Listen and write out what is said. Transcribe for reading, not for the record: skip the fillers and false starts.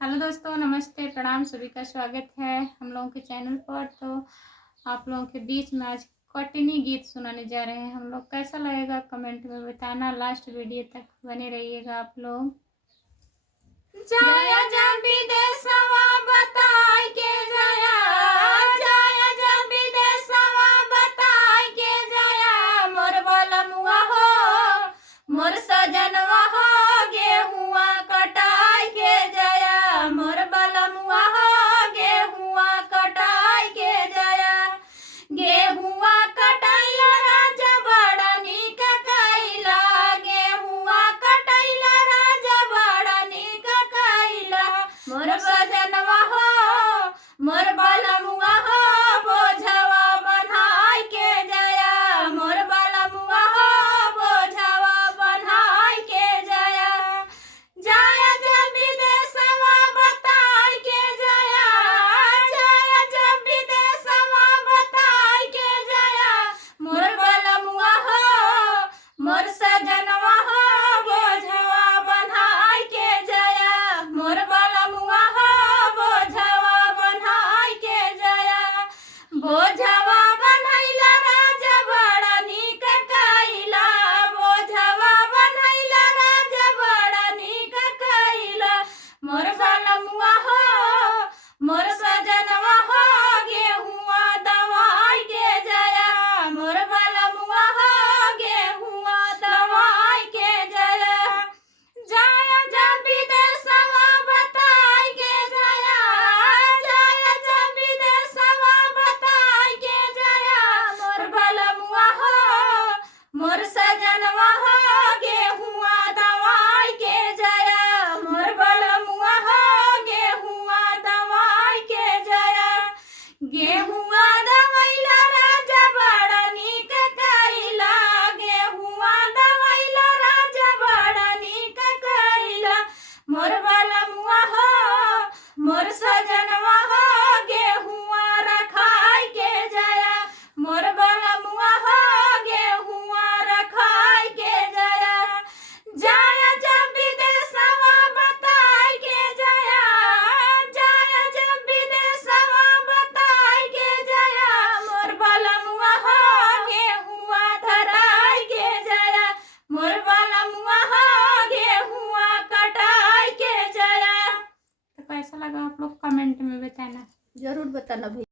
Hello दोस्तों, नमस्ते, प्रणाम, सभी का स्वागत है हम लोगों के चैनल पर। तो आप लोगों के बीच में आज कटनी गीत सुनाने जा रहे हैं हम लोग। कैसा लगेगा कमेंट में बताना। लास्ट वीडियो तक बने रहिएगा आप लोग। जाया जा विदेशवा बताई के जाया, जाया जा विदेशवा बताई के जाया, मोर बलमुआ हो, मोर सजनवा हो, गेहुआ कटाई के जाया, मोर बलमुआ हो, गेहुआ कटाई के जाया। गेहुआ कटाइला राजा बड़ा नीक कइला, गेहुआ कटाइला राजा बड़ा नीक कइला, मोर सजनवा हो, मोर बलमुआ हो, बोझवा बन्हाई के जाया, मोर बलमुआ हो, बोझवा बन्हाई के जाया। जाया जा विदेशवा बताई के जाया, जाया जा विदेशवा बताई के जाया, मोर बलमुआ हो, मोर सजनवा हो, बोझवा बन्हाई के जाया, मोर बलमुआ हो, बोझवा बन्हाई के जाया। बोझवा बन्हैला राजा बड़ा नीक कइला, बोझवा बन्हैला राजा बड़ा नीक कइला, मोर बलमुआ हो, मोर सजनवा हो, गेहुआ दवाई के जाया, मोर बलमुआ हो, गेहुआ दवाई के जाया। जाया जा विदेशवा बताई के जाया, जाया जा विदेशवा बताई के जाया, मोर बलमुआ हो, मोर सजनवा हो, गेहुआ दवाई के जाया, मोर बलमुआ हो, गेहुआ दवाई के जाया। गेहुआ दवैला राजा बड़ा नीक कइला, गेहुआ दवैला राजा बड़ा नीक कइला, मोर बलमुआ हो, मोर सजनवा हो, गेहुआ रखाई के जाया, मोर बलमुआ हो, गेहुआ रखाई के जाया। जाया जा विदेशवा बताई के जाया, जाया जा विदेशवा बताई के जाया, मोर बलमुआ हो, गेहुआ धराई के जाया, मोर बलमुआ हो, गेहुआ कटाई के जाया। तो कैसा लगा आप लोग कमेंट में बताना। जरूर बताना भाई।